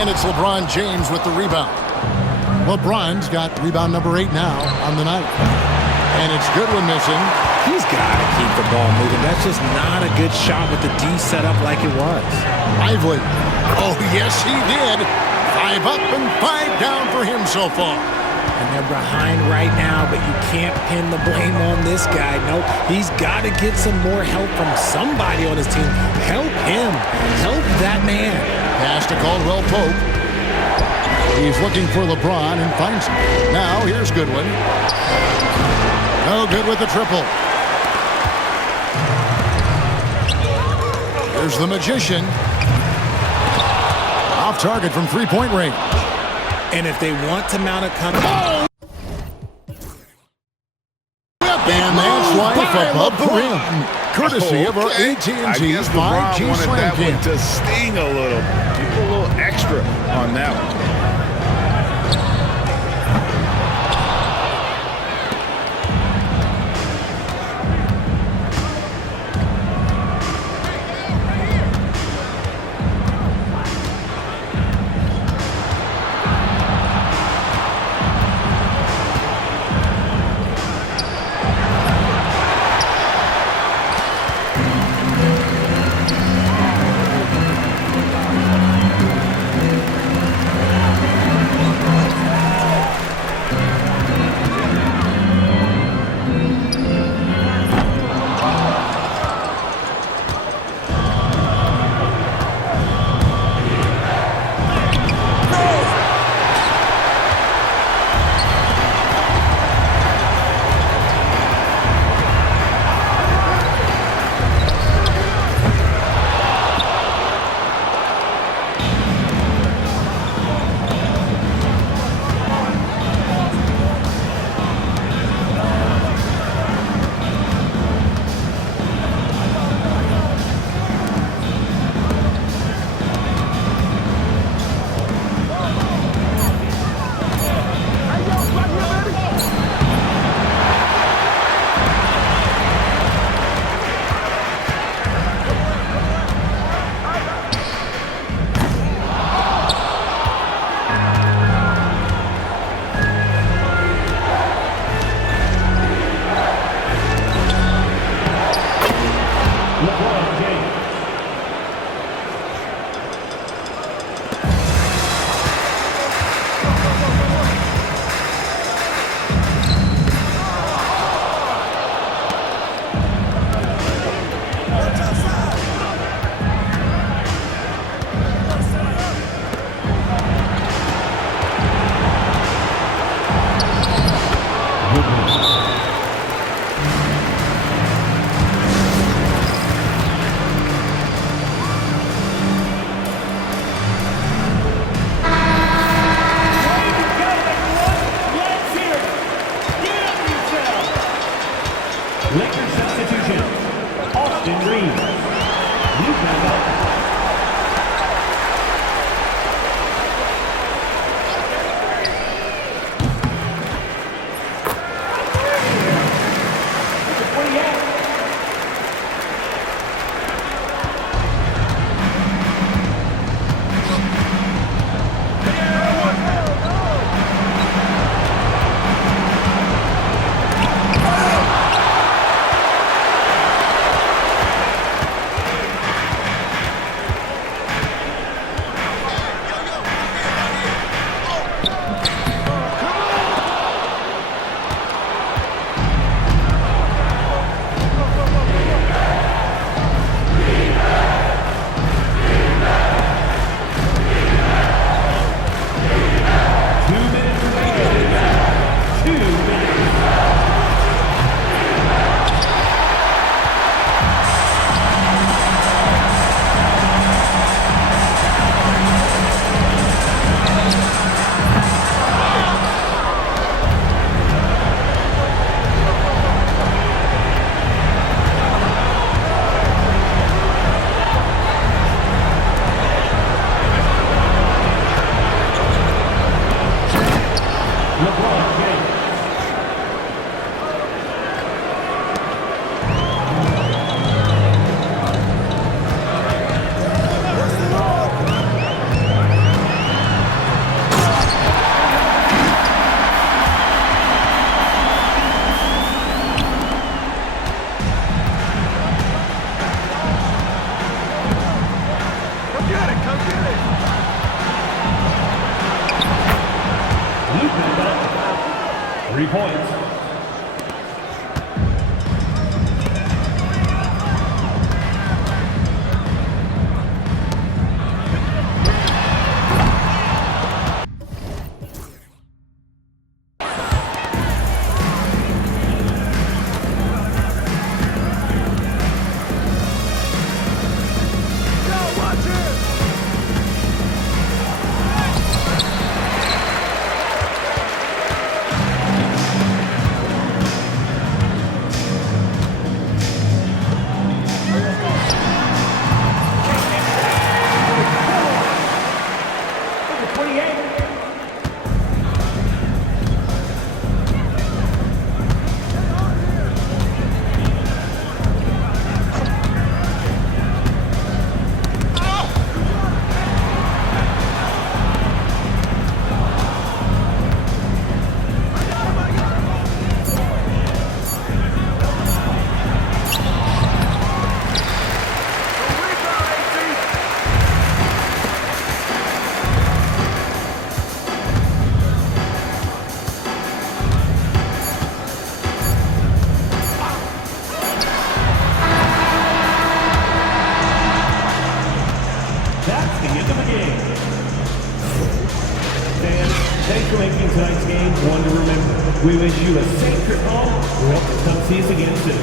And it's LeBron James with the rebound. LeBron's got rebound number 8 now on the night. And it's Goodwin missing. He's got to keep the ball moving. That's just not a good shot with the D set up like it was. Lively. Oh, yes, he did. 5 up and 5 down for him so far. And they're behind right now, but you can't pin the blame on this guy. Nope, he's got to get some more help from somebody on his team. Help him. Help that man. Pass to Caldwell Pope. He's looking for LeBron and finds him. Now here's Goodwin. No good with the triple. Here's the Magician. Off target from three-point range. And if they want to mount a comeback... And that's life above the rim. Courtesy of our AT&T 5G Slam Cam. To sting a little. Keep a little extra on that one. 3 points. That's the end of the game. Fans, thanks for making tonight's game one to remember. We wish you a safe trip home. We hope to come see us again soon.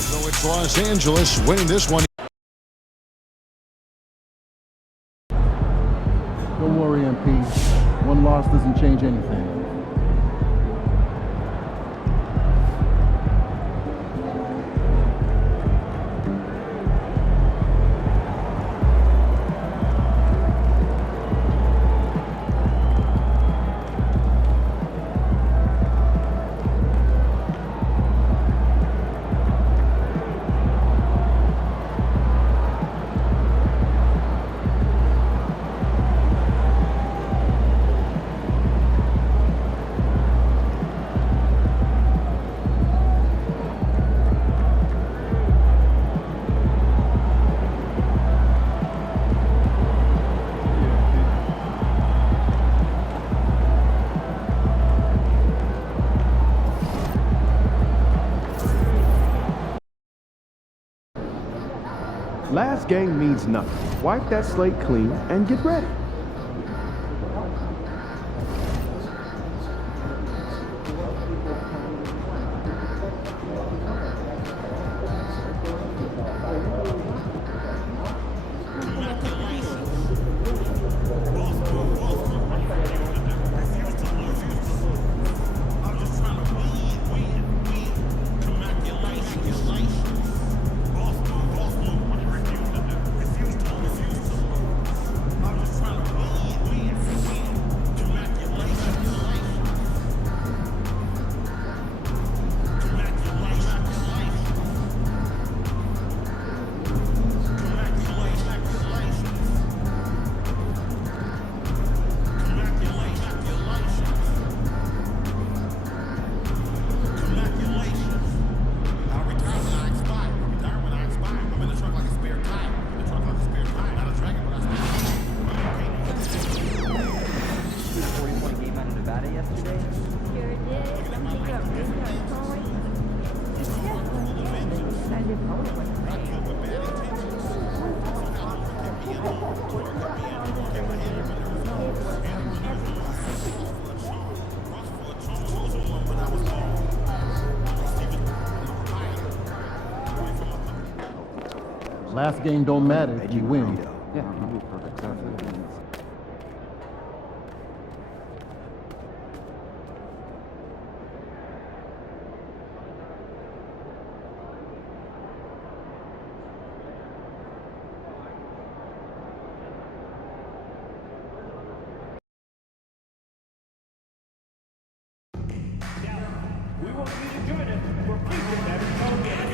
So it's Los Angeles winning this one. Don't worry, MP. One loss doesn't change anything. Last game means nothing. Wipe that slate clean and get ready. Last game don't matter if you win. We want you to join us for Freedom Battle Game.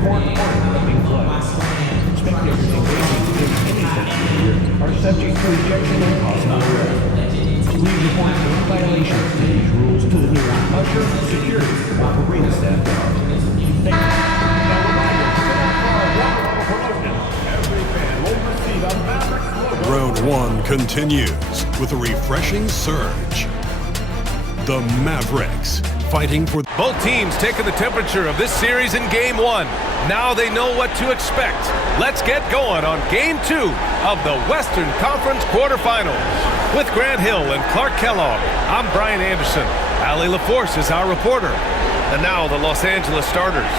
important part of the big play. Spectators engaging in any session here are subject to ejection and cause not arrest. Please report any violations to these rules to the nearest usher, security, or arena staff guard. Thank you. Now, reminder, for our water level promotion, every fan will receive a Mavericks logo. Round one continues with a refreshing surge. The Mavericks fighting for Both teams taking the temperature of this series in Game 1. Now they know what to expect. Let's get going on Game 2 of the Western Conference quarterfinals. With Grant Hill and Clark Kellogg, I'm Brian Anderson. Allie LaForce is our reporter. And now the Los Angeles starters.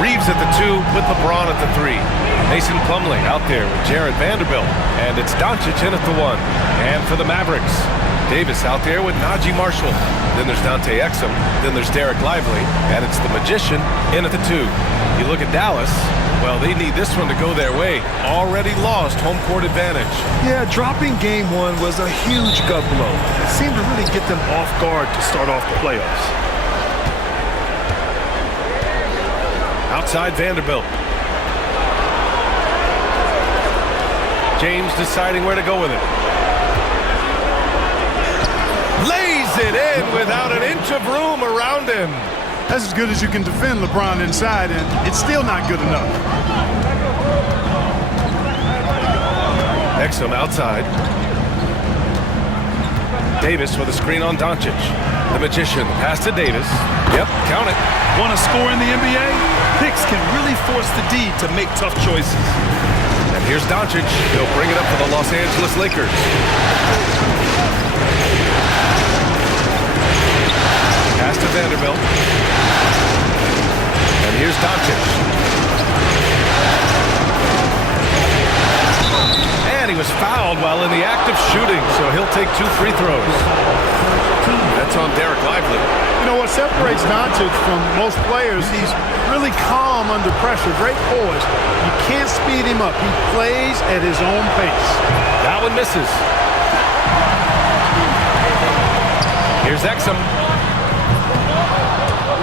Reeves at the 2 with LeBron at the 3. Mason Plumlee out there with Jared Vanderbilt. And it's Doncic in at the 1. And for the Mavericks, Davis out there with Najee Marshall. Then there's Dante Exum. Then there's Derek Lively. And it's the Magician in at the 2. You look at Dallas, well, they need this one to go their way. Already lost home court advantage. Yeah, dropping Game 1 was a huge gut blow. It seemed to really get them off guard to start off the playoffs. Outside Vanderbilt. James deciding where to go with it. Lays it in without an inch of room around him. That's as good as you can defend LeBron inside, and it's still not good enough. Exum outside. Davis with a screen on Doncic. The Magician pass to Davis. Yep, count it. Want to score in the NBA? Picks can really force the D to make tough choices. And here's Doncic. He'll bring it up for the Los Angeles Lakers. Pass to Vanderbilt. And here's Doncic. And he was fouled while in the act of shooting, so he'll take 2 free throws. That's on Derek Lively. You know what separates Doncic from most players? He's really calm under pressure, great poise. You can't speed him up. He plays at his own pace. That one misses. Here's Exum.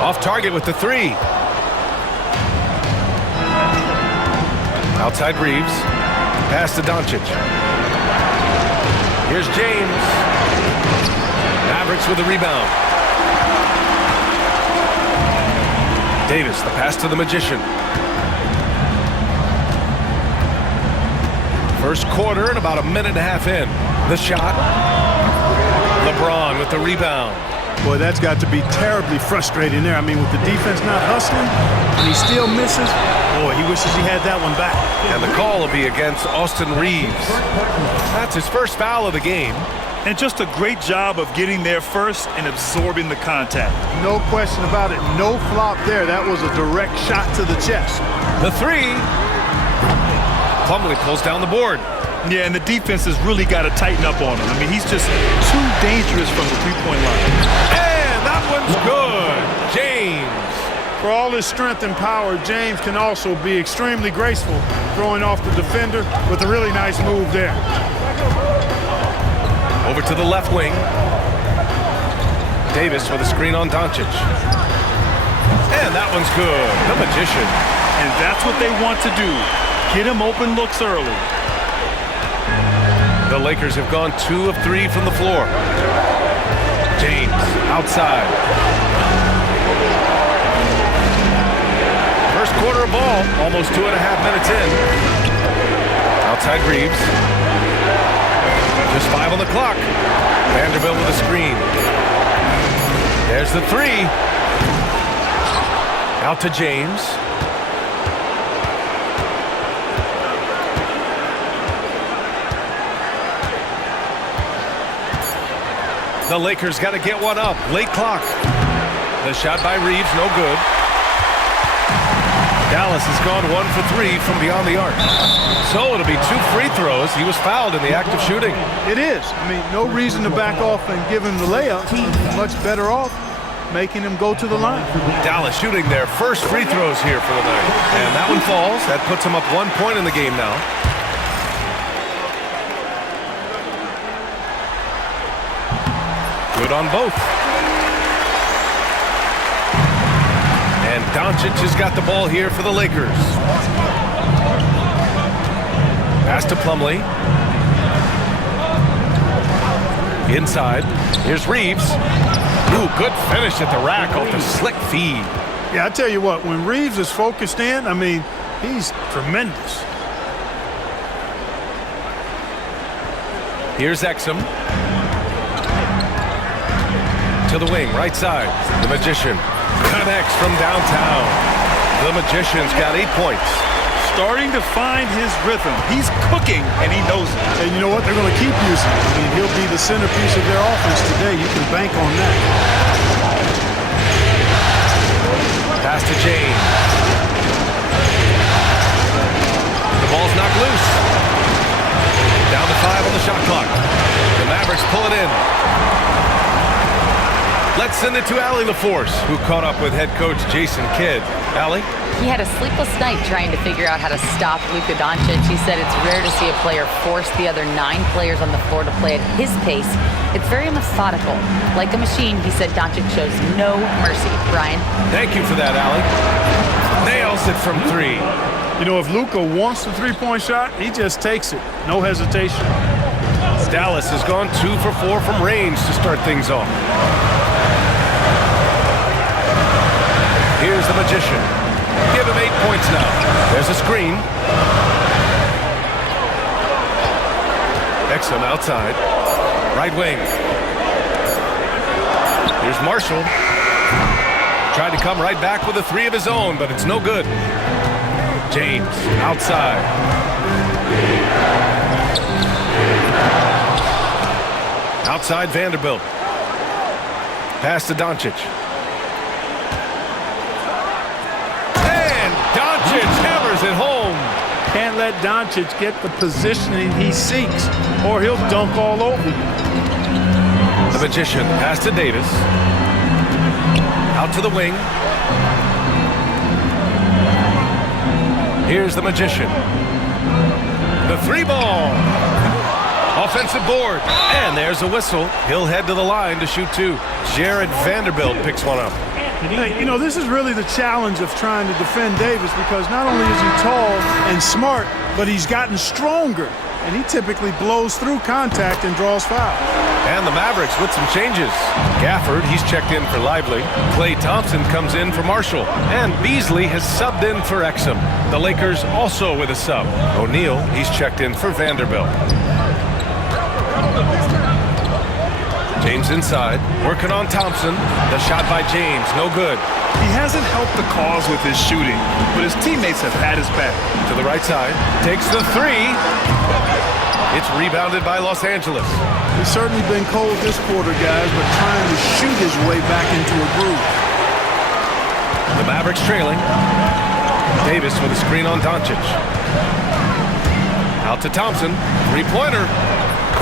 Off target with the 3. Outside Reeves. Pass to Doncic. Here's James. Mavericks with the rebound. Davis, the pass to the Magician. First quarter and about a minute and a half in. The shot. LeBron with the rebound. Boy, that's got to be terribly frustrating there. I mean, with the defense not hustling, and he still misses. Boy, he wishes he had that one back. And the call will be against Austin Reeves. That's his first foul of the game. And just a great job of getting there first and absorbing the contact. No question about it. No flop there. That was a direct shot to the chest. The 3. Plumlee pulls down the board. Yeah, and the defense has really got to tighten up on him. I mean, he's just too dangerous from the three-point line. And that one's good. James. For all his strength and power, James can also be extremely graceful, throwing off the defender with a really nice move there. Over to the left wing. Davis with a screen on Doncic. And that one's good. The Magician. And that's what they want to do. Get him open looks early. The Lakers have gone 2 of 3 from the floor. James outside. First quarter of ball, almost 2.5 minutes in. Outside Reeves. Just 5 on the clock. Vanderbilt with a screen. There's the 3. Out to James. The Lakers got to get one up. Late clock. The shot by Reeves, no good. Dallas has gone 1 for 3 from beyond the arc. So it'll be 2 free throws. He was fouled in the act of shooting. It is. I mean, no reason to back off and give him the layup. Much better off making him go to the line. Dallas shooting their first free throws here for the night. And that one falls. That puts him up 1 point in the game now. Good on both. And Doncic has got the ball here for the Lakers. Pass to Plumlee. Inside. Here's Reeves. Ooh, good finish at the rack off the slick feed. Yeah, I tell you what, when Reeves is focused in, I mean, he's tremendous. Here's Exum. To the wing, right side. The Magician connects from downtown. The Magician's got 8 points. Starting to find his rhythm. He's cooking, and he knows it. And you know what? They're going to keep using him. I mean, he'll be the centerpiece of their offense today. You can bank on that. Pass to James. The ball's knocked loose. Down to 5 on the shot clock. The Mavericks pull it in. Let's send it to Allie LaForce, who caught up with head coach Jason Kidd. Allie? He had a sleepless night trying to figure out how to stop Luka Doncic. He said it's rare to see a player force the other 9 players on the floor to play at his pace. It's very methodical. Like a machine, he said Doncic shows no mercy. Brian? Thank you for that, Allie. Nails it from 3. You know, if Luka wants the three-point shot, he just takes it. No hesitation. Dallas has gone 2 for 4 from range to start things off. Here's the Magician. Give him 8 points now. There's a screen. Exum outside. Right wing. Here's Marshall. Tried to come right back with a 3 of his own, but it's no good. James outside. Outside Vanderbilt. Pass to Doncic. Doncic hammers it home. Can't let Doncic get the positioning he seeks, or he'll dunk all over you. The Magician pass to Davis. Out to the wing. Here's the Magician. The 3-ball. Offensive board. And there's a whistle. He'll head to the line to shoot 2. Jared Vanderbilt picks one up. Hey, you know, this is really the challenge of trying to defend Davis, because not only is he tall and smart, but he's gotten stronger, and he typically blows through contact and draws fouls. And the Mavericks with some changes. Gafford, he's checked in for Lively. Klay Thompson comes in for Marshall. And Beasley has subbed in for Exum. The Lakers also with a sub. O'Neal, he's checked in for Vanderbilt. James inside, working on Thompson. The shot by James, no good. He hasn't helped the cause with his shooting, but his teammates have had his back. To the right side, takes the 3. It's rebounded by Los Angeles. He's certainly been cold this quarter, guys, but trying to shoot his way back into a groove. The Mavericks trailing. Davis with a screen on Doncic. Out to Thompson, 3-pointer.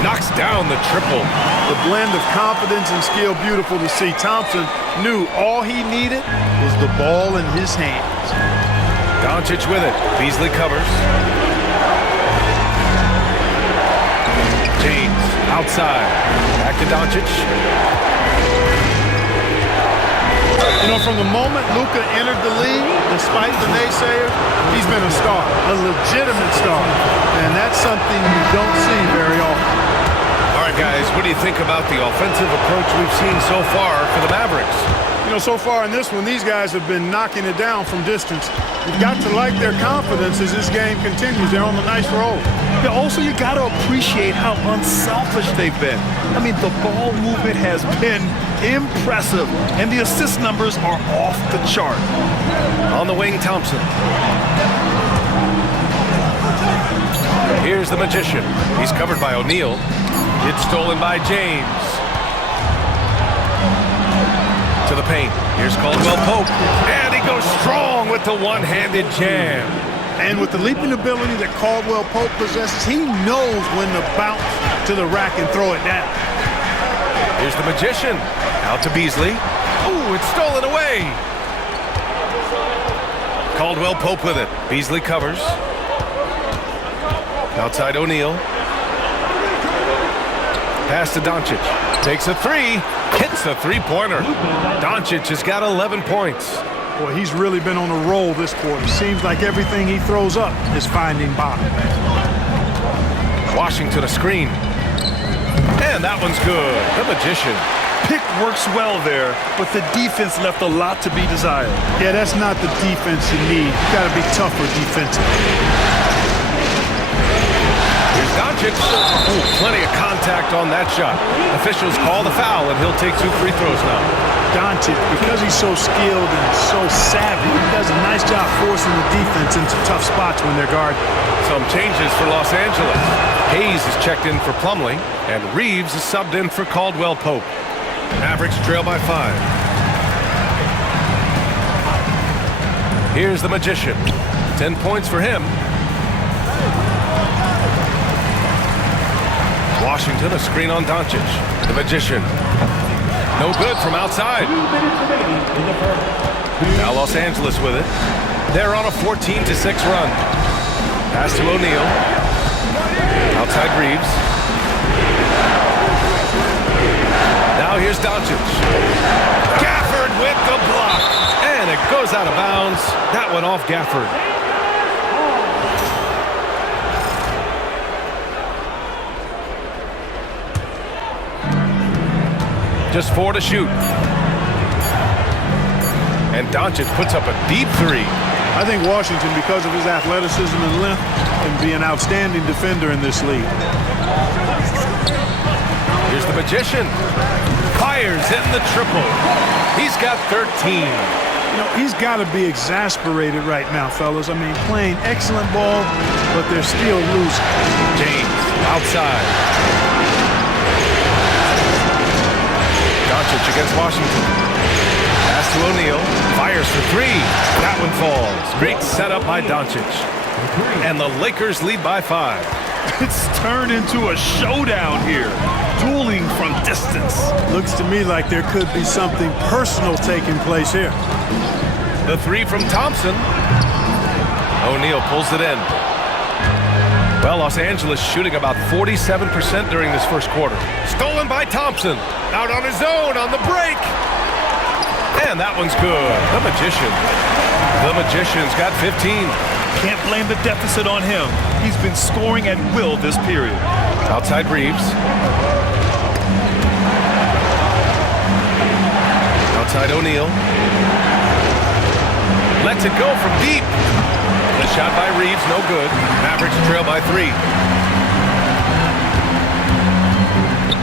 Knocks down the triple. The blend of confidence and skill, beautiful to see. Thompson knew all he needed was the ball in his hands. Doncic with it. Beasley covers. James outside. Back to Doncic. You know, from the moment Luka entered the league, despite the naysayers, he's been a star, a legitimate star. And that's something you don't see very often. All right, guys, what do you think about the offensive approach we've seen so far for the Mavericks? You know, so far in this one, these guys have been knocking it down from distance. You've got to like their confidence as this game continues. They're on a nice roll. Yeah, also, you got to appreciate how unselfish they've been. I mean, the ball movement has been impressive, and the assist numbers are off the chart. On the wing, Thompson. Here's the Magician. He's covered by O'Neal. It's stolen by James. To the paint. Here's Caldwell Pope. And he goes strong with the one-handed jam. And with the leaping ability that Caldwell Pope possesses, he knows when to bounce to the rack and throw it down. Here's the Magician. Out to Beasley. Ooh, it's stolen away. Caldwell Pope with it. Beasley covers. Outside O'Neal. Pass to Doncic. Takes a 3. Hits the 3-pointer. Doncic has got 11 points. Boy, he's really been on a roll this quarter. Seems like everything he throws up is finding bottom. Washington a screen. And that one's good. The Magician. Pick works well there, but the defense left a lot to be desired. Yeah, that's not the defense you need. You got to be tougher defensively. Here's Doncic. Ooh, plenty of contact on that shot. Officials call the foul, and he'll take 2 free throws now. Doncic, because he's so skilled and so savvy, he does a nice job forcing the defense into tough spots when they're guarded. Some changes for Los Angeles. Hayes is checked in for Plumlee, and Reeves is subbed in for Caldwell Pope. Mavericks trail by 5. Here's the Magician. 10 points for him. Washington a screen on Doncic. The Magician. No good from outside. Now Los Angeles with it. They're on a 14-6 run. Pass to O'Neal. Outside Reeves. Now here's Doncic. Gafford with the block. And it goes out of bounds. That one off Gafford. Just 4 to shoot. And Doncic puts up a deep 3. I think Washington, because of his athleticism and length, can be an outstanding defender in this league. Here's the Magician. Fires in the triple. He's got 13. You know, he's got to be exasperated right now, fellas. I mean, playing excellent ball, but they're still losing. James outside. Doncic against Washington. Pass to O'Neal. Fires for 3. That one falls. Great setup by Doncic. And the Lakers lead by 5. It's turned into a showdown here. Dueling from distance. Looks to me like there could be something personal taking place here. The 3 from Thompson. O'Neal pulls it in. Well, Los Angeles shooting about 47% during this first quarter. Stolen by Thompson. Out on his own on the break. And that one's good. The Magician. The Magician's got 15. Can't blame the deficit on him. He's been scoring at will this period. Outside Reeves. Outside O'Neal. Lets it go from deep. The shot by Reeves, no good. Mavericks trail by 3.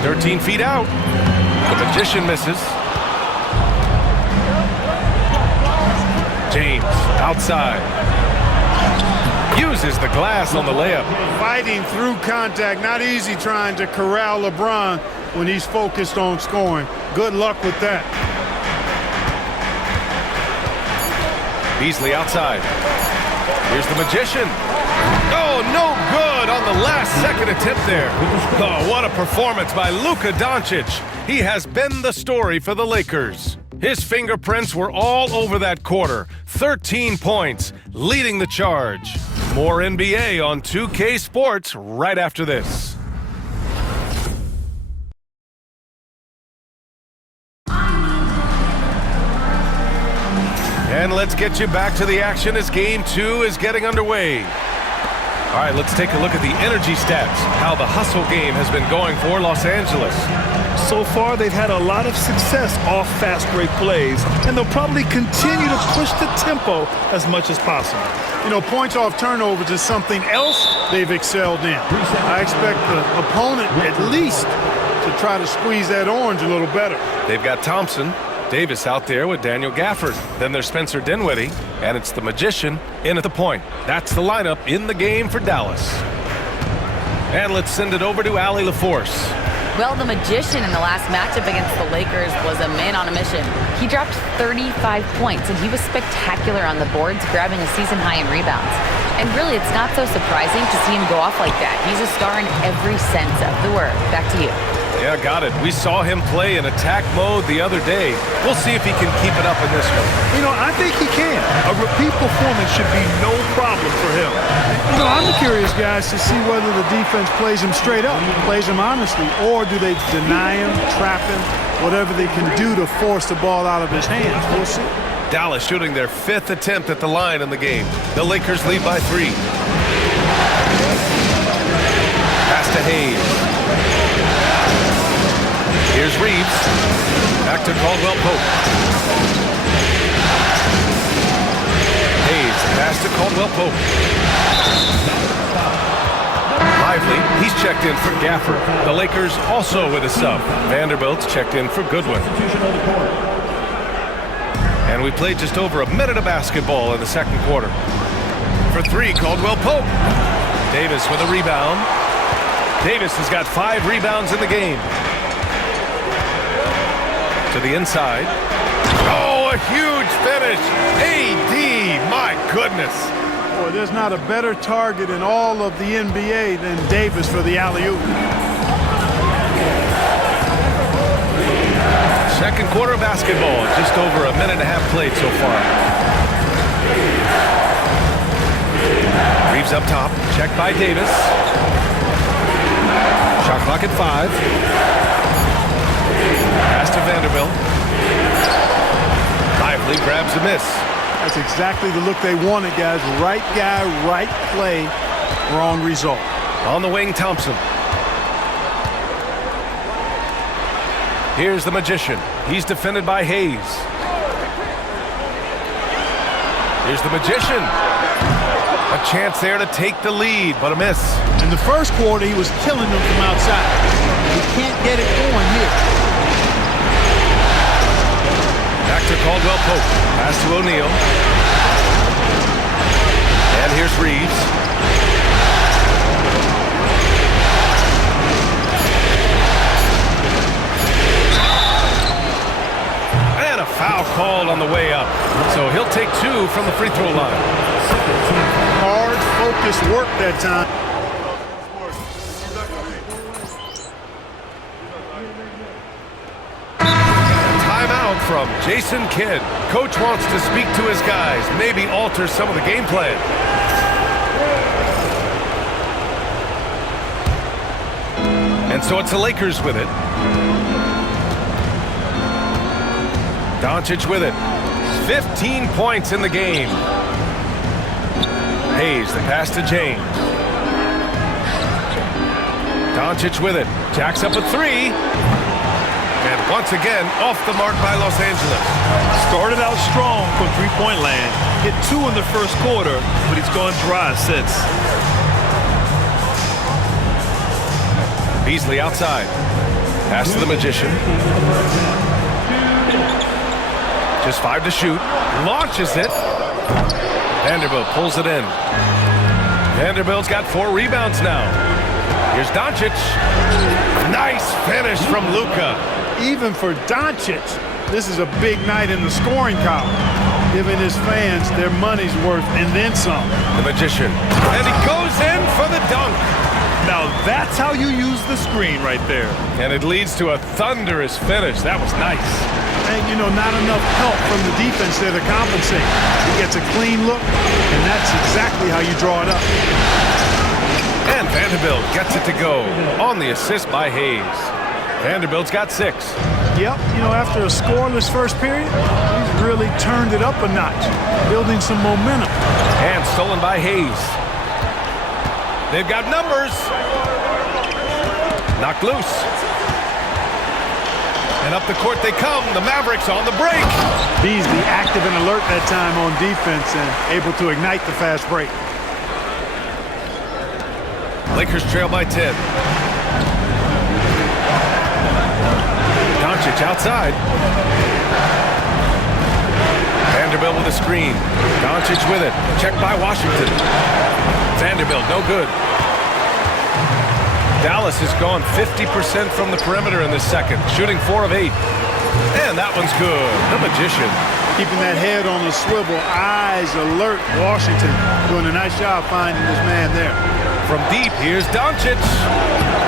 13 feet out. The Magician misses. James outside. Uses the glass on the layup. Fighting through contact. Not easy trying to corral LeBron when he's focused on scoring. Good luck with that. Beasley outside. Here's the Magician. Oh, no good on the last second attempt there. Oh, what a performance by Luka Doncic. He has been the story for the Lakers. His fingerprints were all over that quarter. 13 points, leading the charge. More NBA on 2K Sports right after this. And let's get you back to the action as Game 2 is getting underway. All right, let's take a look at the energy stats, how the hustle game has been going for Los Angeles. So far, they've had a lot of success off fast break plays, and they'll probably continue to push the tempo as much as possible. You know, points off turnovers is something else they've excelled in. I expect the opponent at least to try to squeeze that orange a little better. They've got Thompson. Davis out there with Daniel Gafford. Then there's Spencer Dinwiddie, and it's the Magician in at the point. That's the lineup in the game for Dallas. And let's send it over to Allie LaForce. Well, the Magician in the last matchup against the Lakers was a man on a mission. He dropped 35 points, and he was spectacular on the boards, grabbing a season high in rebounds. And really, it's not so surprising to see him go off like that. He's a star in every sense of the word. Back to you. Yeah, got it. We saw him play in attack mode the other day. We'll see if he can keep it up in this one. You know, I think he can. A repeat performance should be no problem for him. You know, I'm curious, guys, to see whether the defense plays him straight up, plays him honestly, or do they deny him, trap him, whatever they can do to force the ball out of his hands. We'll see. Dallas shooting their 5th attempt at the line in the game. The Lakers lead by 3. Pass to Hayes. Here's Reeves. Back to Caldwell Pope. Hayes, pass to Caldwell Pope. Lively, he's checked in for Gafford. The Lakers also with a sub. Vanderbilt's checked in for Goodwin. And we played just over a minute of basketball in the second quarter. For 3, Caldwell Pope. Davis with a rebound. Davis has got 5 rebounds in the game. To the inside. Oh, a huge finish. AD, my goodness. Boy, there's not a better target in all of the NBA than Davis for the alley-oop. Second quarter of basketball. Just over a minute and a half played so far. Reeves up top. Checked by Davis. Shot clock at 5. Pass to Vanderbilt. Lively grabs a miss. That's exactly the look they wanted, guys. Right guy, right play, wrong result. On the wing, Thompson. Here's the Magician. He's defended by Hayes. Here's the Magician. A chance there to take the lead, but a miss. In the first quarter, he was killing them from outside. He can't get it going here. Back to Caldwell Pope. Pass to O'Neal. And here's Reeves. And a foul called on the way up. So he'll take 2 from the free throw line. Hard, focused work that time. From Jason Kidd. Coach wants to speak to his guys, maybe alter some of the game plan. And so it's the Lakers with it. Doncic with it. 15 points in the game. Hayes, the pass to James. Doncic with it. Jacks up a 3. And once again, off the mark by Los Angeles. Started out strong from three-point land. Hit 2 in the first quarter, but he's gone dry since. Beasley outside. Pass to the Magician. Just 5 to shoot. Launches it. Vanderbilt pulls it in. Vanderbilt's got 4 rebounds now. Here's Doncic. Nice finish from Luka. Even for Doncic, this is a big night in the scoring column, giving his fans their money's worth and then some. The Magician. And he goes in for the dunk. Now that's how you use the screen right there. And it leads to a thunderous finish. That was nice. And, you know, not enough help from the defense there to compensate. He gets a clean look, and that's exactly how you draw it up. And Vanderbilt gets it to go on the assist by Hayes. Vanderbilt's got 6. Yep, you know, after a scoreless first period, he's really turned it up a notch, building some momentum. And stolen by Hayes. They've got numbers. Knocked loose. And up the court they come. The Mavericks on the break. Beasley active and alert that time on defense and able to ignite the fast break. Lakers trail by 10. Doncic outside. Vanderbilt with a screen. Doncic with it. Checked by Washington. Vanderbilt, no good. Dallas has gone 50% from the perimeter in this second, shooting 4 of 8. And that one's good. The Magician. Keeping that head on the swivel, eyes alert. Washington doing a nice job finding this man there. from deep. Here's Doncic.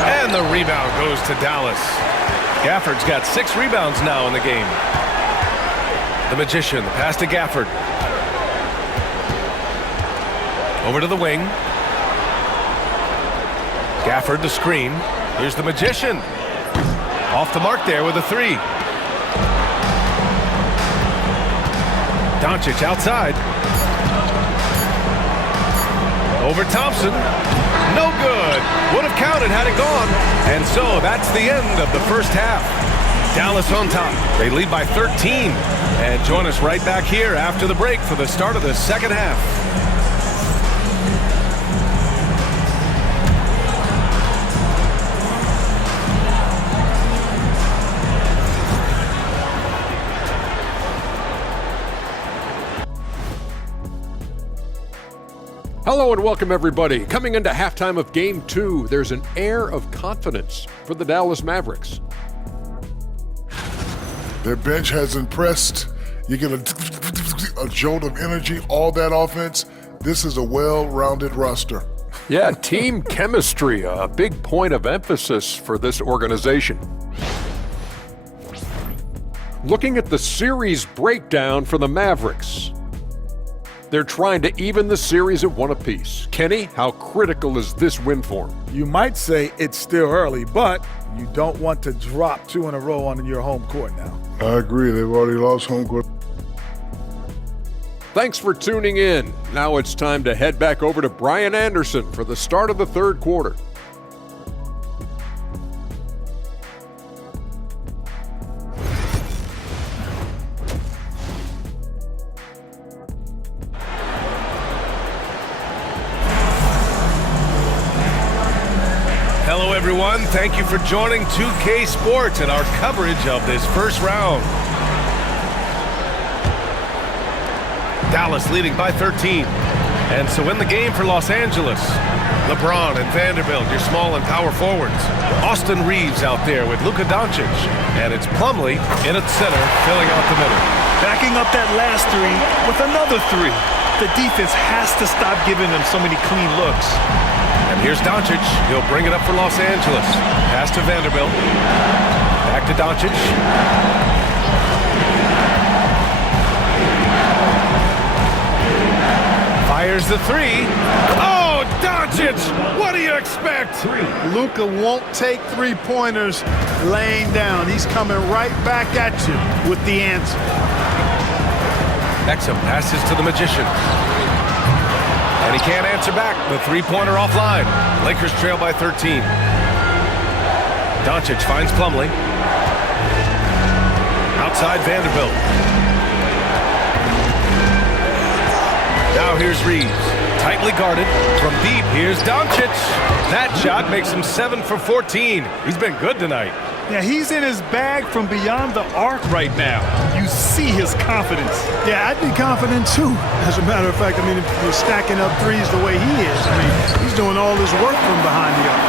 And the rebound goes to Dallas. Gafford's got 6 rebounds now in the game. The Magician, the pass to Gafford. Over to the wing. Gafford, the screen. Here's the Magician. Off the mark there with a 3. Doncic outside. Over Thompson. No good. Would have counted had it gone. And so that's the end of the first half. Dallas on top. They lead by 13. And join us right back here after the break for the start of the second half. Hello and welcome, everybody. Coming into halftime of Game 2, there's an air of confidence for the Dallas Mavericks. Their bench has impressed. You get a jolt of energy, all that offense. This is a well-rounded roster. Yeah, team chemistry, a big point of emphasis for this organization. Looking at the series breakdown for the Mavericks. They're trying to even the series at 1 apiece. Kenny, how critical is this win for them? You might say it's still early, but you don't want to drop 2 in a row on your home court now. I agree. They've already lost home court. Thanks for tuning in. Now it's time to head back over to Brian Anderson for the start of the third quarter. Hello, everyone. Thank you for joining 2K Sports and our coverage of this first round. Dallas leading by 13. And so in the game for Los Angeles, LeBron and Vanderbilt, your small and power forwards. Austin Reeves out there with Luka Doncic. And it's Plumlee in at center, filling out the middle. Backing up that last 3 with another 3. The defense has to stop giving them so many clean looks. And here's Doncic. He'll bring it up for Los Angeles. Pass to Vanderbilt. Back to Doncic. Fires the 3. Oh, Doncic! What do you expect? Luka won't take 3-pointers laying down. He's coming right back at you with the answer. Exum passes to the Magician. And he can't answer back. The 3-pointer offline. Lakers trail by 13. Doncic finds Plumlee. Outside Vanderbilt. Now here's Reeves. Tightly guarded. From deep, here's Doncic. That shot makes him 7 for 14. He's been good tonight. Yeah, he's in his bag from beyond the arc right now. You see his confidence. Yeah, I'd be confident too. As a matter of fact, I mean, if you're stacking up threes the way he is, I mean, he's doing all his work from behind the arc.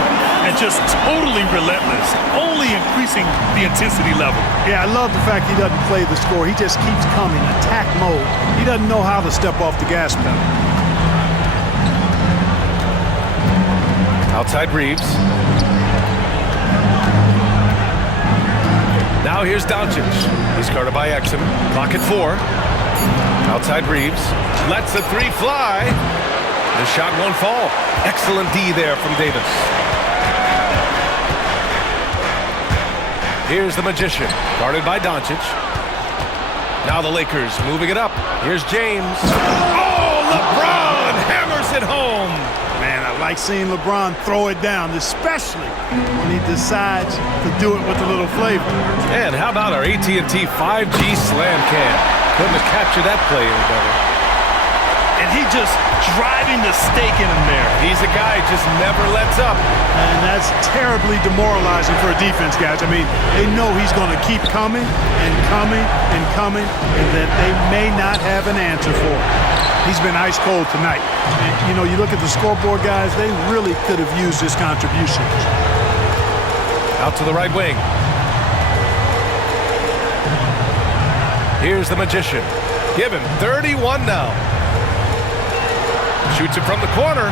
And just totally relentless, only increasing the intensity level. Yeah, I love the fact he doesn't play the score. He just keeps coming, attack mode. He doesn't know how to step off the gas pedal. Outside Reeves. Now here's Doncic. He's guarded by Exum. Clock at 4. Outside Reeves. Lets the 3 fly. The shot won't fall. Excellent D there from Davis. Here's the Magician. Guarded by Doncic. Now the Lakers moving it up. Here's James. Oh, LeBron hammers it home. Man, I like seeing LeBron throw it down, especially when he decides to do it with a little flavor. And how about our AT&T 5G slam cam? Couldn't have captured that play any better. And he just driving the stake in him there. He's a guy who just never lets up. And that's terribly demoralizing for a defense, guys. I mean, they know he's going to keep coming and coming and coming, and that they may not have an answer for him. He's been ice cold tonight. And, you know, you look at the scoreboard, guys, they really could have used his contributions. Out to the right wing. Here's the Magician. Give him 31 now. Shoots it from the corner.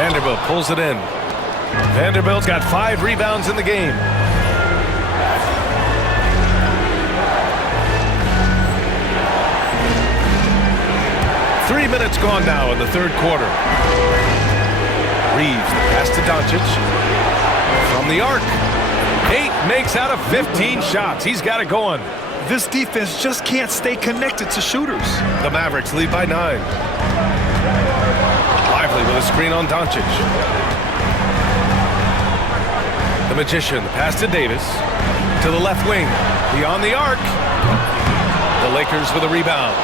Vanderbilt pulls it in. Vanderbilt's got 5 rebounds in the game. Three minutes gone now in the third quarter. Reeves, the pass to Doncic. From the arc. 8 makes out of 15 shots. He's got it going. This defense just can't stay connected to shooters. The Mavericks lead by 9. Lively with a screen on Doncic. The Magician, the pass to Davis. To the left wing. Beyond the arc. The Lakers with a rebound.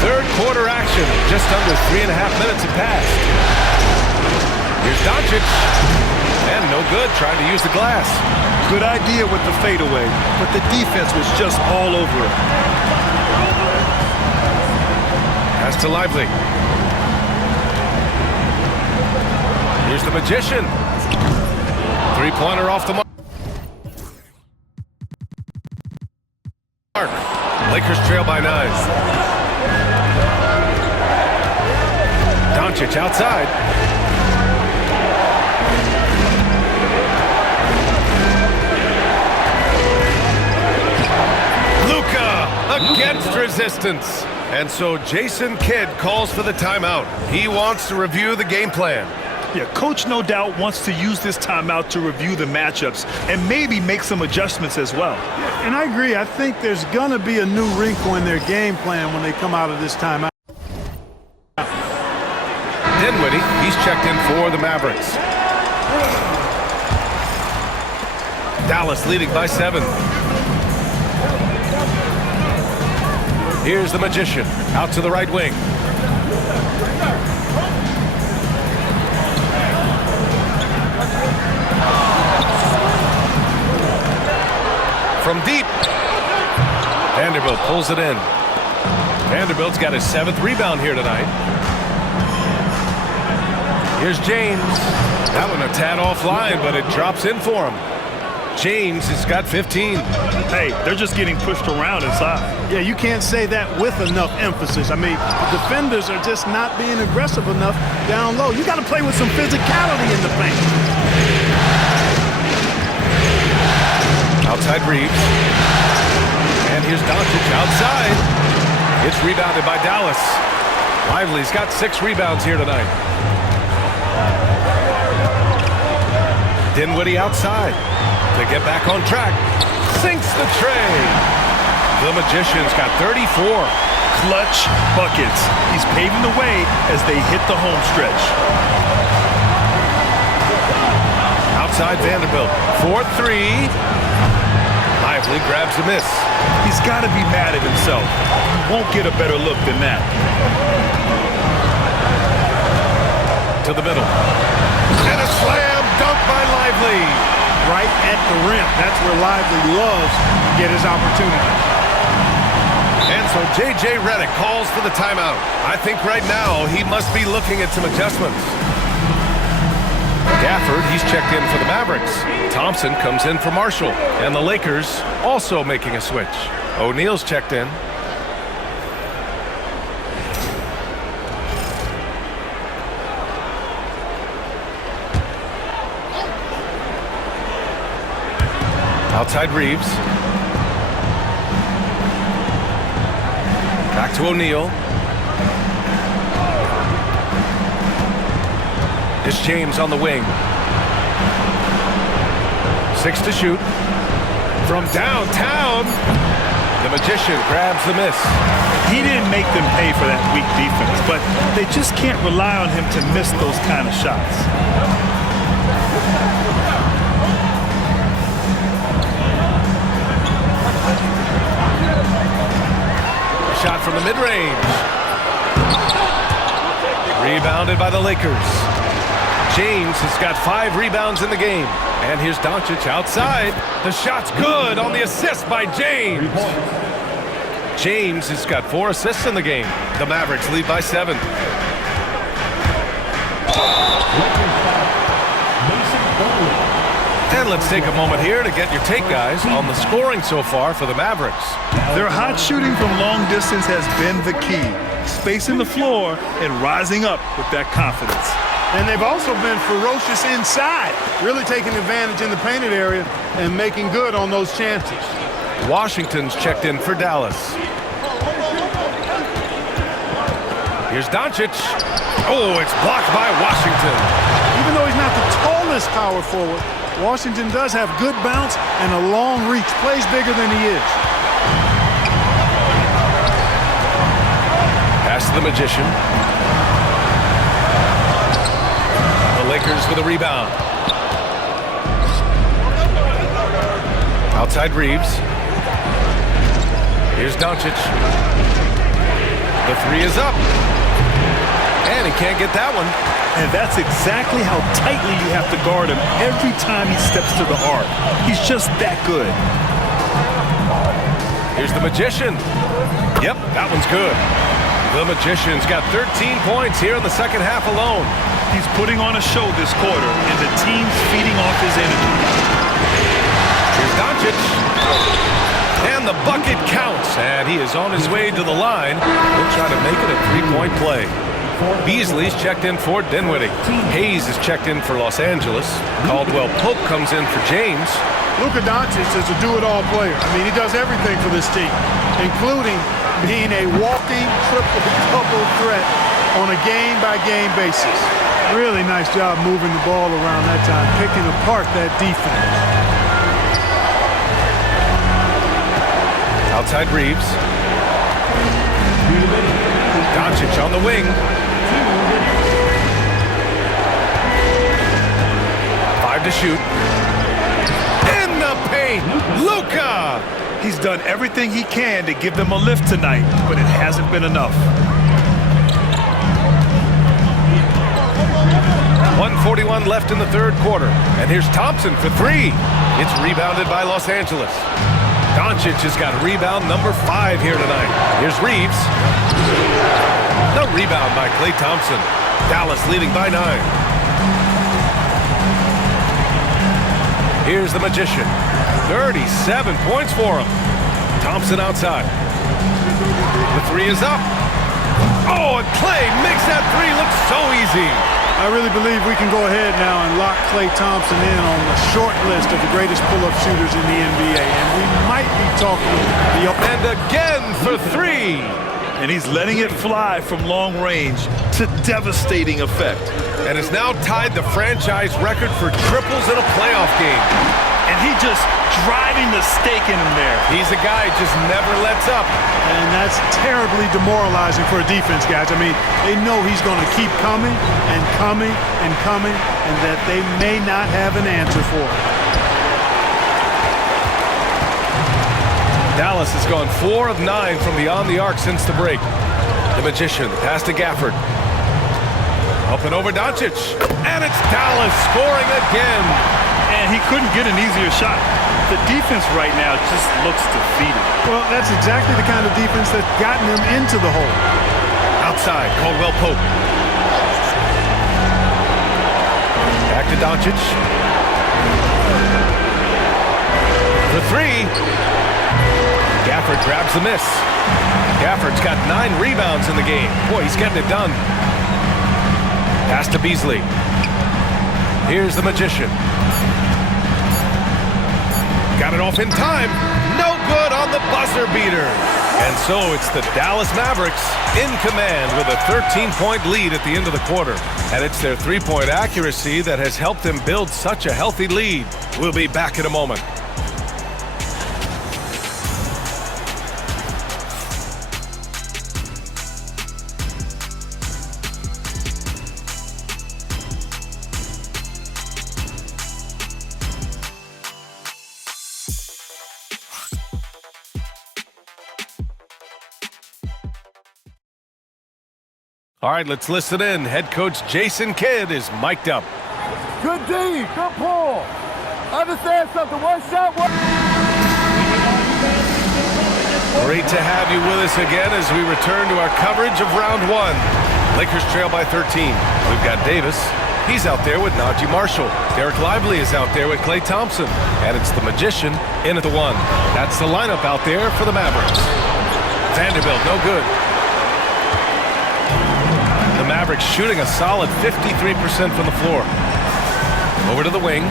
Third quarter action. Just under 3.5 minutes have passed. Here's Doncic. And no good, trying to use the glass. Good idea with the fadeaway, but the defense was just all over it. Pass to Lively. Here's the Magician. Three-pointer off the mark. Lakers trail by 9. Doncic outside. Against resistance. And so Jason Kidd calls for the timeout. He wants to review the game plan. Yeah, coach no doubt wants to use this timeout to review the matchups and maybe make some adjustments as well. Yeah, and I agree. I think there's going to be a new wrinkle in their game plan when they come out of this timeout. Dinwiddie, he's checked in for the Mavericks. Dallas leading by 7. Here's the Magician, out to the right wing. From deep. Vanderbilt pulls it in. Vanderbilt's got his 7th rebound here tonight. Here's James. That one a tad offline, but it drops in for him. James has got 15. Hey, they're just getting pushed around inside. Yeah, you can't say that with enough emphasis. I mean, the defenders are just not being aggressive enough down low. You got to play with some physicality in the paint. Outside Reeves. And here's Doncic outside. It's rebounded by Dallas. Lively's got 6 rebounds here tonight. Dinwiddie outside. To get back on track. Sinks the tray. The Magician's got 34. Clutch buckets. He's paving the way as they hit the home stretch. Outside Vanderbilt. 4-3. Lively grabs a miss. He's got to be mad at himself. He won't get a better look than that. To the middle. And a slam dunk by Lively. Right at the rim. That's where Lively loves to get his opportunity. And so J.J. Redick calls for the timeout. I think right now he must be looking at some adjustments. Gafford, he's checked in for the Mavericks. Thompson comes in for Marshall. And the Lakers also making a switch. O'Neal's checked in. Outside Reeves. Back to O'Neal. It's James on the wing. 6 to shoot. From downtown, the Magician grabs the miss. He didn't make them pay for that weak defense, but they just can't rely on him to miss those kind of shots. Shot from the mid-range. Rebounded by the Lakers. James has got 5 rebounds in the game. And here's Doncic outside. The shot's good on the assist by James. James has got 4 assists in the game. The Mavericks lead by 7. And let's take a moment here to get your take, guys, on the scoring so far for the Mavericks. Their hot shooting from long distance has been the key. Spacing the floor and rising up with that confidence. And they've also been ferocious inside, really taking advantage in the painted area and making good on those chances. Washington's checked in for Dallas. Here's Doncic. Oh, it's blocked by Washington. Even though he's not the tallest power forward, Washington does have good bounce and a long reach. Plays bigger than he is. Pass to the Magician. The Lakers with a rebound. Outside Reeves. Here's Doncic. The three is up. And he can't get that one. And that's exactly how tightly you have to guard him every time he steps to the arc. He's just that good. Here's the Magician. Yep, that one's good. The Magician's got 13 points here in the second half alone. He's putting on a show this quarter, and the team's feeding off his energy. Here's Doncic. And the bucket counts. And he is on his way to the line. He'll try to make it a three-point play. Beasley's checked in for Dinwiddie. Hayes is checked in for Los Angeles. Caldwell Pope comes in for James. Luka Doncic is a do-it-all player. I mean, he does everything for this team, including being a walking triple-double threat on a game-by-game basis. Really nice job moving the ball around that time, picking apart that defense. Outside Reeves. Doncic on the wing. 5 to shoot. In the paint, Luka! He's done everything he can to give them a lift tonight, but it hasn't been enough. 1:41 left in the third quarter. And here's Thompson for three. It's rebounded by Los Angeles. Doncic has got rebound number 5 here tonight. Here's Reeves. The rebound by Klay Thompson. Dallas leading by 9. Here's the Magician. 37 points for him. Thompson outside. The three is up. Oh, and Klay makes that three look so easy. I really believe we can go ahead now and lock Klay Thompson in on the short list of the greatest pull-up shooters in the NBA. And we might be talking the... And again for three. And he's letting it fly from long range to devastating effect. And has now tied the franchise record for triples in a playoff game. And he just driving the stake in him there. He's a guy who just never lets up. And that's terribly demoralizing for a defense, guys. I mean, they know he's going to keep coming and coming and coming, and that they may not have an answer for it. Dallas has gone 4 of 9 from beyond the arc since the break. The Magician, pass to Gafford. Up and over Doncic. And it's Dallas scoring again. And he couldn't get an easier shot. The defense right now just looks defeated. Well, that's exactly the kind of defense that's gotten them into the hole. Outside, Caldwell Pope. Back to Doncic. The three. Gafford grabs the miss. Gafford's got 9 rebounds in the game. Boy, he's getting it done. Pass to Beasley. Here's the Magician. Got it off in time. No good on the buzzer beater. And so it's the Dallas Mavericks in command with a 13-point lead at the end of the quarter. And it's their three-point accuracy that has helped them build such a healthy lead. We'll be back in a moment. All right, let's listen in. Head coach Jason Kidd is mic'd up. Good D, good pull. Understand something, one shot, one. Great to have you with us again as we return to our coverage of round 1. Lakers trail by 13. We've got Davis. He's out there with Najee Marshall. Derek Lively is out there with Klay Thompson. And it's the Magician in at the 1. That's the lineup out there for the Mavericks. Vanderbilt, no good. The Mavericks shooting a solid 53% from the floor. Over to the wing.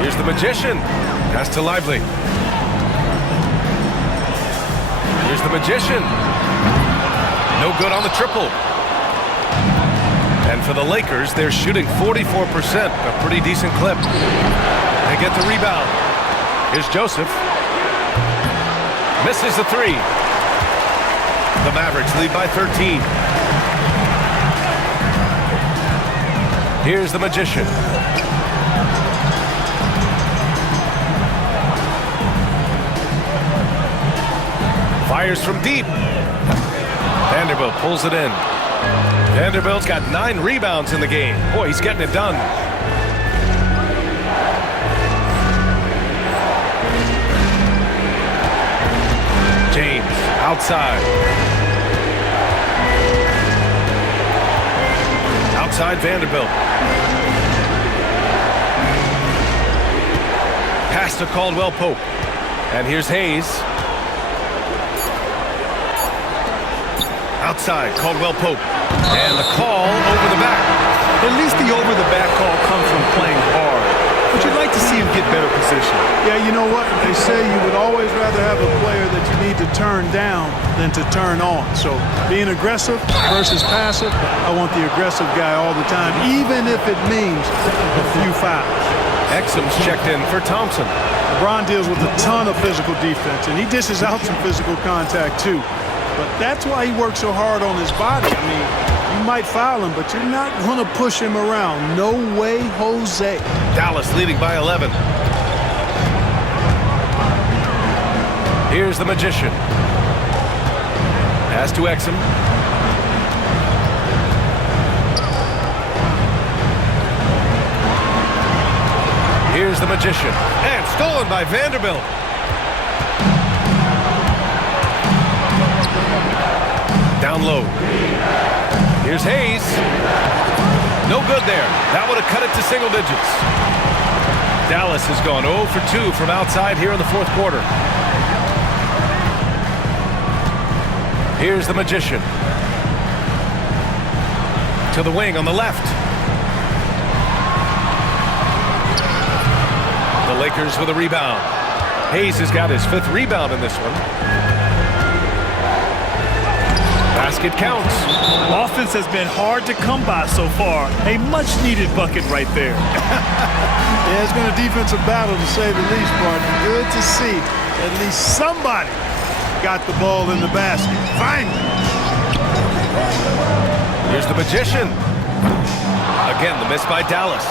Here's the Magician. Pass to Lively. Here's the Magician. No good on the triple. And for the Lakers, they're shooting 44%, a pretty decent clip. They get the rebound. Here's Joseph. Misses the 3. The Mavericks lead by 13. Here's the Magician. Fires from deep. Vanderbilt pulls it in. Vanderbilt's got 9 rebounds in the game. Boy, he's getting it done. James outside. Outside Vanderbilt. Pass to Caldwell Pope. And here's Hayes. Outside, Caldwell Pope. And the call over the back. At least the over the back call comes from playing hard. But you'd like to see him get better position. Yeah, you know what? They say you would always rather have a player that you need to turn down than to turn on. So being aggressive versus passive, I want the aggressive guy all the time, even if it means a few fouls. Exum's checked in for Thompson. LeBron deals with a ton of physical defense, and he dishes out some physical contact too. But that's why he works so hard on his body. I mean, you might foul him, but you're not going to push him around. No way, Jose. Dallas leading by 11. Here's the Magician. Pass to Exum. Here's the Magician. And stolen by Vanderbilt. Down low. Here's Hayes. No good there. That would have cut it to single digits. Dallas has gone 0 for 2 from outside here in the fourth quarter. Here's the Magician. To the wing on the left. The Lakers with a rebound. Hayes has got his 5th rebound in this one. Basket counts. Offense has been hard to come by so far. A much-needed bucket right there. Yeah, it's been a defensive battle to say the least, partner. Good to see at least somebody got the ball in the basket. Finally. Here's the Magician. Again, the miss by Dallas.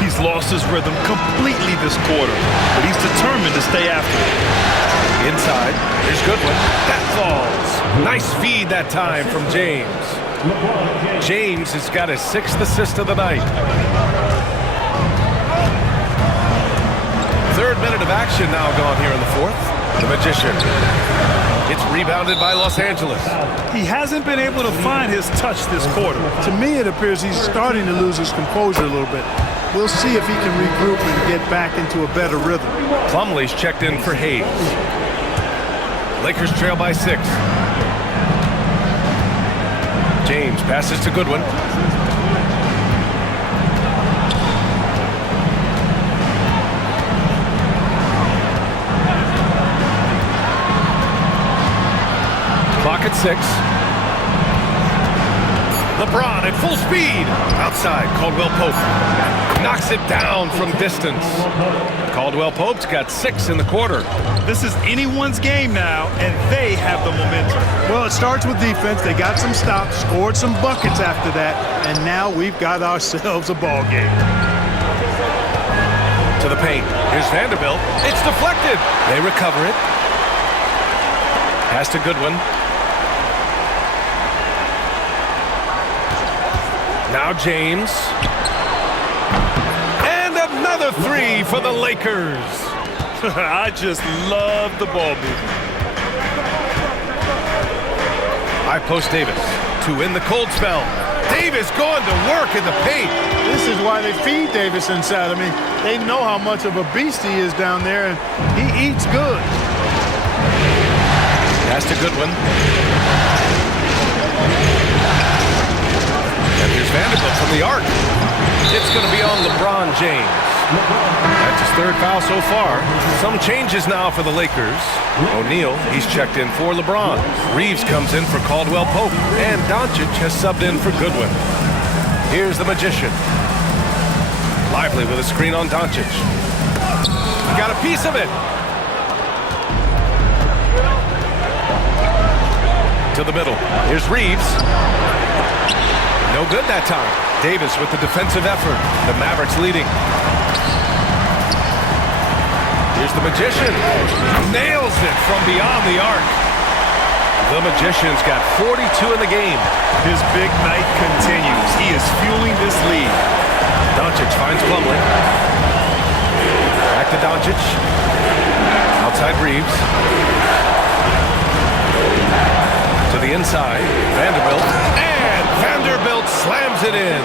He's lost his rhythm completely this quarter, but he's determined to stay after it. Inside, here's Goodwin. That falls. Nice feed that time from James. James has got his 6th assist of the night. 3rd minute of action now gone here in the 4th. The Magician. It's rebounded by Los Angeles. He hasn't been able to find his touch this quarter. To me, it appears he's starting to lose his composure a little bit. We'll see if he can regroup and get back into a better rhythm. Plumlee's checked in for Hayes. Lakers trail by 6. James passes to Goodwin. Clock at 6. LeBron at full speed. Outside, Caldwell Pope. Knocks it down from distance. Caldwell Pope's got 6 in the quarter. This is anyone's game now, and they have the momentum. Well, it starts with defense. They got some stops, scored some buckets after that, and now we've got ourselves a ball game. To the paint. Here's Vanderbilt. It's deflected. They recover it. Pass to Goodwin. Now James. And another 3 for the Lakers. I just love the ball movement. High post Davis. 2 in the cold spell. Davis going to work in the paint. This is why they feed Davis inside. I mean, they know how much of a beast he is down there, and he eats good. Pass to Goodwin. And here's Vanderbilt from the arc. It's going to be on LeBron James. That's his third foul so far. Some changes now for the Lakers. O'Neal, he's checked in for LeBron. Reeves comes in for Caldwell Pope. And Doncic has subbed in for Goodwin. Here's the Magician. Lively with a screen on Doncic. Got a piece of it. To the middle. Here's Reeves. No good that time. Davis with the defensive effort. The Mavericks leading. Here's the Magician. Nails it from beyond the arc. The Magician's got 42 in the game. His big night continues. He is fueling this lead. Doncic finds Plumlee. Back to Doncic. Outside Reeves. To the inside. Vanderbilt. And Vanderbilt slams it in.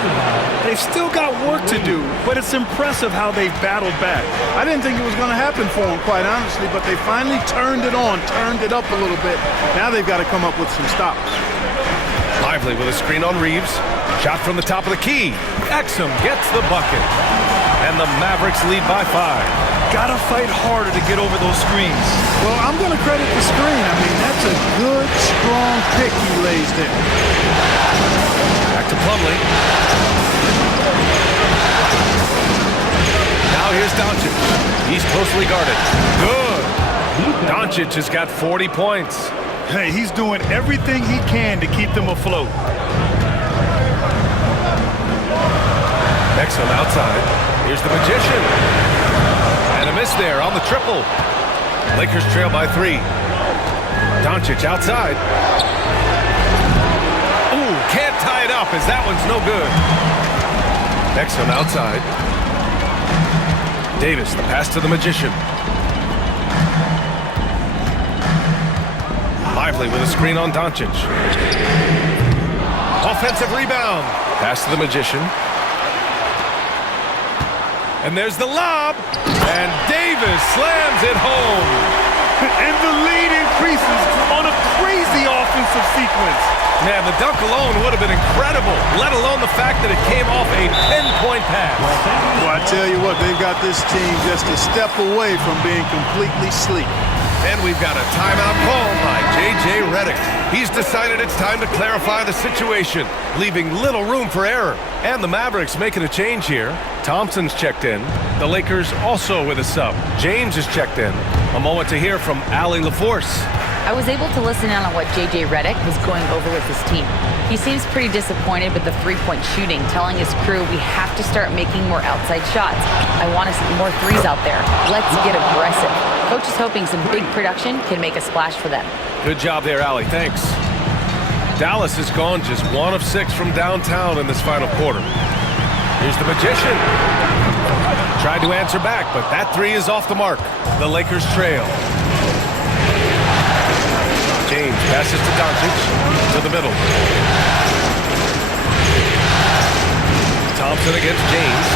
They've still got work to do, but it's impressive how they've battled back. I didn't think it was going to happen for them, quite honestly, but they finally turned it on, turned it up a little bit. Now they've got to come up with some stops. Lively with a screen on Reeves. Shot from the top of the key. Exum gets the bucket. And the Mavericks lead by 5. Gotta fight harder to get over those screens. Well, I'm going to credit the screen. I mean, that's a good, strong pick he lays there. Back to Plumlee. Now here's Doncic. He's closely guarded. Good. Doncic has got 40 points. Hey, he's doing everything he can to keep them afloat. Exum outside. Here's the Magician. And a miss there on the triple. Lakers trail by 3. Doncic outside. Ooh, can't tie it up as that one's no good. Exum outside. Davis, the pass to the Magician. Lively with a screen on Doncic. Offensive rebound. Pass to the Magician. And there's the lob. And Davis slams it home. And the lead increases on a crazy offensive sequence. Man, the dunk alone would have been incredible, let alone the fact that it came off a pinpoint pass. Well, I tell you what, they've got this team just a step away from being completely sleek. And we've got a timeout called by J.J. Redick. He's decided it's time to clarify the situation, leaving little room for error. And the Mavericks making a change here. Thompson's checked in. The Lakers also with a sub. James is checked in. A moment to hear from Allie LaForce. I was able to listen in on what J.J. Redick was going over with his team. He seems pretty disappointed with the three-point shooting, telling his crew we have to start making more outside shots. I want to see more threes out there. Let's get aggressive. Coach is hoping some big production can make a splash for them. Good job there, Allie. Thanks. Dallas has gone just 1 of 6 from downtown in this final quarter. Here's the Magician. Tried to answer back, but that 3 is off the mark. The Lakers trail. James passes to Doncic. To the middle. Thompson against James.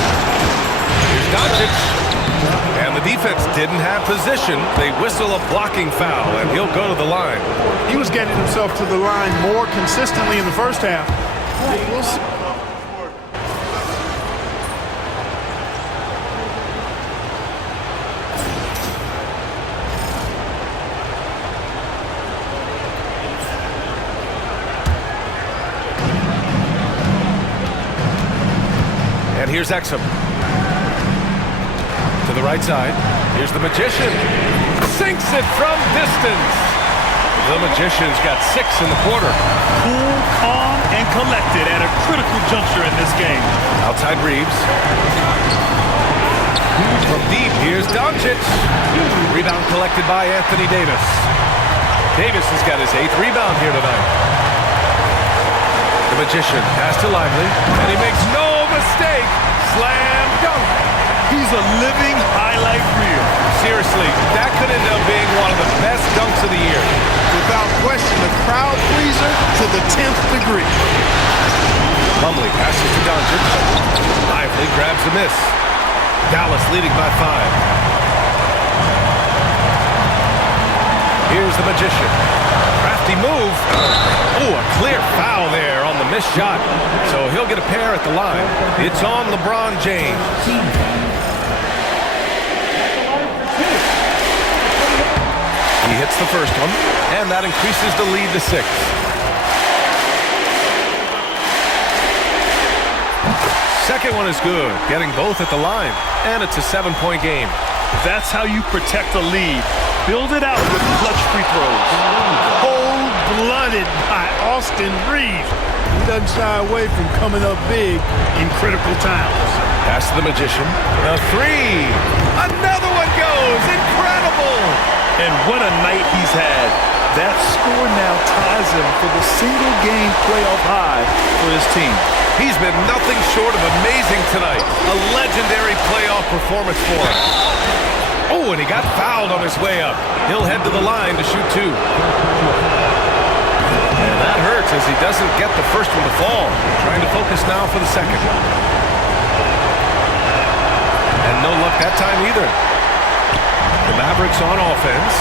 Here's Doncic. And the defense didn't have position. They whistle a blocking foul, and he'll go to the line. He was getting himself to the line more consistently in the first half. We'll see. And here's Exum. To the right side. Here's the Magician. Sinks it from distance. The Magician's got 6 in the quarter. Cool, calm, and collected at a critical juncture in this game. Outside Reeves. From deep, here's Doncic. Rebound collected by Anthony Davis. Davis has got his 8th rebound here tonight. The Magician pass to Lively, and he makes no mistake. Slam dunk. He's a living highlight reel. Seriously, that could end up being one of the best dunks of the year. The without question, a crowd pleaser to the 10th degree. Plumlee passes to Doncic. Lively grabs the miss. Dallas leading by 5. Here's the Magician. Crafty move. Oh, a clear foul there on the missed shot. So he'll get a pair at the line. It's on LeBron James. He hits the first one, and that increases the lead to 6. Second one is good, getting both at the line, and it's a 7-point game. That's how you protect a lead. Build it out with clutch free throws. Cold-blooded by Austin Reeves. He doesn't shy away from coming up big in critical times. Pass to the Magician. A 3. Another one goes. Incredible. And what a night he's had. That score now ties him for the single-game playoff high for his team. He's been nothing short of amazing tonight. A legendary playoff performance for him. Oh, and he got fouled on his way up. He'll head to the line to shoot 2. And that hurts as he doesn't get the first one to fall. Trying to focus now for the second. And no luck that time either. The Mavericks on offense.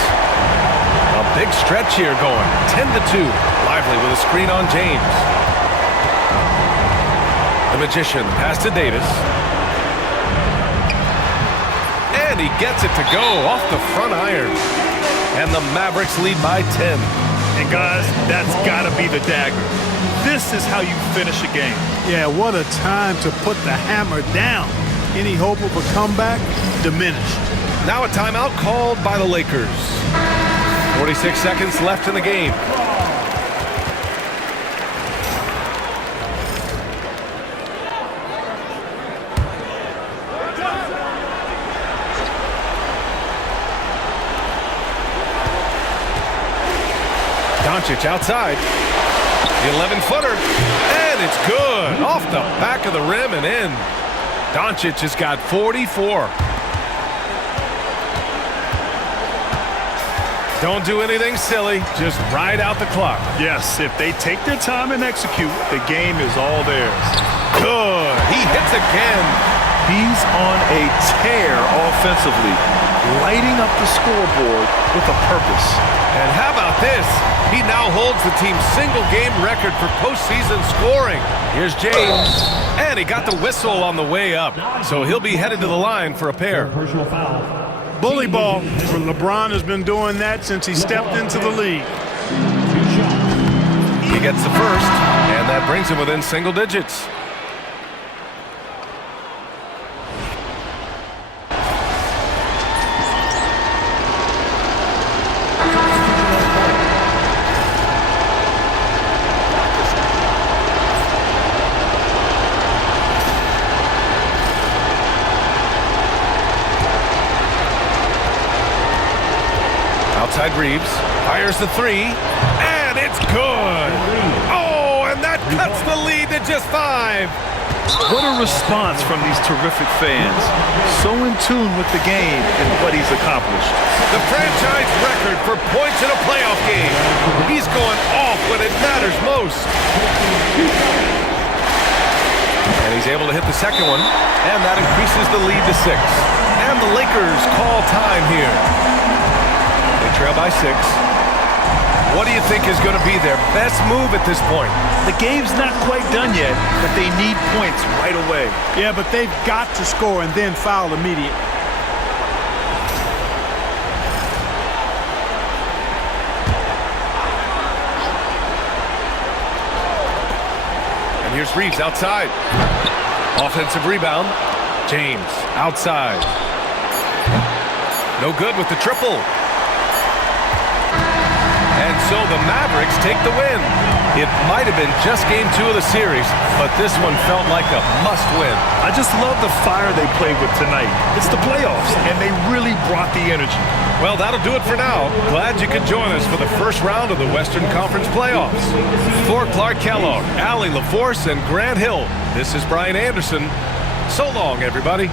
A big stretch here going. 10-2. Lively with a screen on James. The Magician pass to Davis. And he gets it to go off the front iron. And the Mavericks lead by 10. And guys, that's got to be the dagger. This is how you finish a game. Yeah, what a time to put the hammer down. Any hope of a comeback? Diminished. Now a timeout called by the Lakers. 46 seconds left in the game. Doncic outside. The 11-footer. And it's good. Off the back of the rim and in. Doncic has got 44. Don't do anything silly. Just ride out the clock. Yes, if they take their time and execute, the game is all theirs. Good. He hits again. He's on a tear offensively, lighting up the scoreboard with a purpose. And how about this? He now holds the team's single-game record for postseason scoring. Here's James. And he got the whistle on the way up. So he'll be headed to the line for a pair. Personal foul. Bully ball. LeBron has been doing that since he stepped into the league. He gets the first, and that brings him within single digits. Outside Reeves, fires the 3, and it's good. Oh, and that cuts the lead to just 5. What a response from these terrific fans. So in tune with the game and what he's accomplished. The franchise record for points in a playoff game. He's going off when it matters most. And he's able to hit the second one, and that increases the lead to 6. And the Lakers call time here. They trail by 6. What do you think is going to be their best move at this point? The game's not quite done yet, but they need points right away. Yeah, but they've got to score and then foul immediately. And here's Reeves outside. Offensive rebound. James outside. No good with the triple. And so the Mavericks take the win. It might have been just game 2 of the series, but this one felt like a must-win. I just love the fire they played with tonight. It's the playoffs, and they really brought the energy. Well, that'll do it for now. Glad you could join us for the first round of the Western Conference playoffs. For Clark Kellogg, Allie LaForce, and Grant Hill, this is Brian Anderson. So long, everybody.